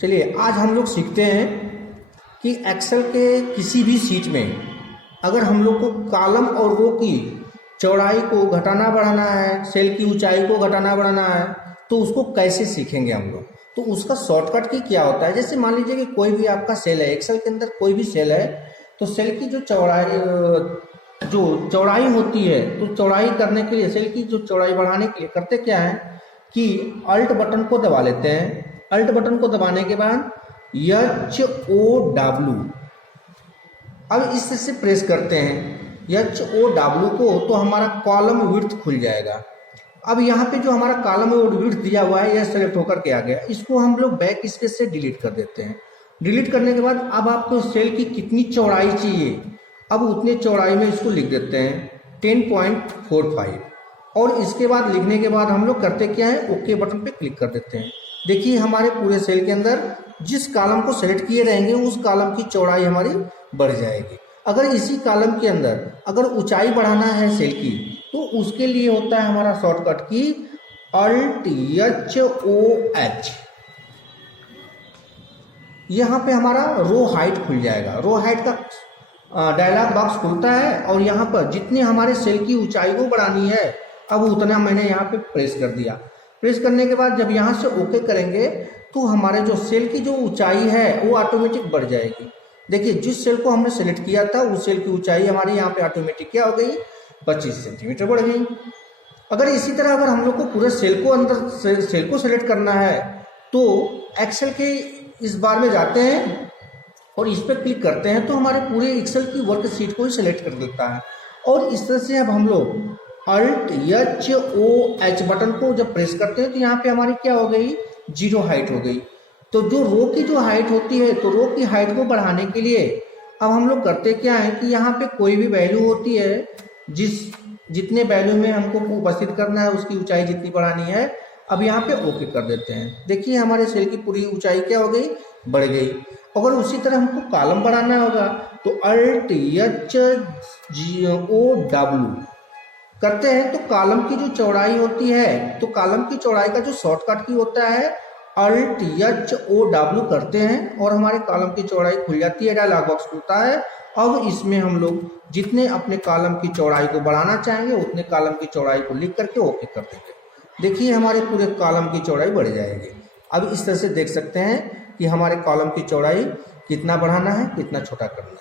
चलिए आज हम लोग सीखते हैं कि एक्सेल के किसी भी सीट में अगर हम लोग को कॉलम और रो की चौड़ाई को घटाना बढ़ाना है, सेल की ऊंचाई को घटाना बढ़ाना है, तो उसको कैसे सीखेंगे हम लोग। तो उसका शॉर्टकट की क्या होता है, जैसे मान लीजिए कि कोई भी आपका सेल है, एक्सेल के अंदर कोई भी सेल है, तो सेल की जो चौड़ाई होती है, तो चौड़ाई करने के लिए, सेल की जो चौड़ाई बढ़ाने के लिए करते क्या है कि अल्ट बटन को दबा लेते हैं। अल्ट बटन को दबाने के बाद HOW, अब इस तरह से प्रेस करते हैं HOW को, तो हमारा कॉलम विड्थ खुल जाएगा। अब यहाँ पे जो हमारा कॉलम विड्थ दिया हुआ है यह सेलेक्ट होकर के आ गया, इसको हम लोग बैक स्पेस से डिलीट कर देते हैं। डिलीट करने के बाद अब आपको सेल की कितनी चौड़ाई चाहिए, अब उतने चौड़ाई में इसको लिख देते हैं 10.45, और इसके बाद लिखने के बाद हम लोग करते क्या है, ओके बटन पे क्लिक कर देते हैं। देखिए हमारे पूरे सेल के अंदर जिस कॉलम को सेलेक्ट किए रहेंगे उस कॉलम की चौड़ाई हमारी बढ़ जाएगी। अगर इसी कॉलम के अंदर अगर ऊंचाई बढ़ाना है सेल की, तो उसके लिए होता है हमारा शॉर्टकट की अल्ट HOH। यहाँ पे हमारा रो हाइट खुल जाएगा। रो हाइट का डायलॉग बॉक्स खुलता है और यहाँ पर जितने हमारे सेल की ऊंचाई को बढ़ानी है, अब उतना मैंने यहाँ पे प्रेस कर दिया। प्रेस करने के बाद जब यहाँ से ओके करेंगे तो हमारे जो सेल की जो ऊंचाई है वो ऑटोमेटिक बढ़ जाएगी। देखिए जिस सेल को हमने सेलेक्ट किया था उस सेल की ऊंचाई हमारी यहाँ पे ऑटोमेटिक क्या हो गई, 25 सेंटीमीटर बढ़ गई। अगर इसी तरह अगर हम लोग को पूरे सेल को अंदर सेल को सेलेक्ट करना है, तो एक्सेल के इस बार में जाते हैं और इस पर क्लिक करते हैं, तो हमारे पूरे एक्सेल की वर्क शीट को ही सिलेक्ट कर देता है। और इस तरह से अब हम लोग अल्ट HOH बटन को जब प्रेस करते हैं तो यहाँ पे हमारी क्या हो गई, 0 हाइट हो गई। तो जो रो की जो हाइट होती है, तो रो की हाइट को बढ़ाने के लिए अब हम लोग करते क्या है कि यहाँ पे कोई भी वैल्यू होती है, जितने वैल्यू में हमको उपस्थित करना है उसकी ऊंचाई जितनी बढ़ानी है, अब यहाँ पे ओके कर देते हैं। देखिए हमारे सेल की पूरी ऊंचाई क्या हो गई, बढ़ गई। अगर उसी तरह हमको कॉलम बढ़ाना होगा तो अल्ट HOW करते हैं, तो कॉलम की जो चौड़ाई होती है, तो कॉलम की चौड़ाई का जो शॉर्टकट की होता है अल्ट HOW करते हैं और हमारे कॉलम की चौड़ाई खुल जाती है, डायलॉग बॉक्स खुलता है। अब इसमें हम लोग जितने अपने कॉलम की चौड़ाई को बढ़ाना चाहेंगे उतने कॉलम की चौड़ाई को लिख करके ओके कर देंगे। देखिए हमारे पूरे कॉलम की चौड़ाई बढ़ जाएगी। अब इस तरह से देख सकते हैं कि हमारे कॉलम की चौड़ाई कितना बढ़ाना है, कितना छोटा करना है।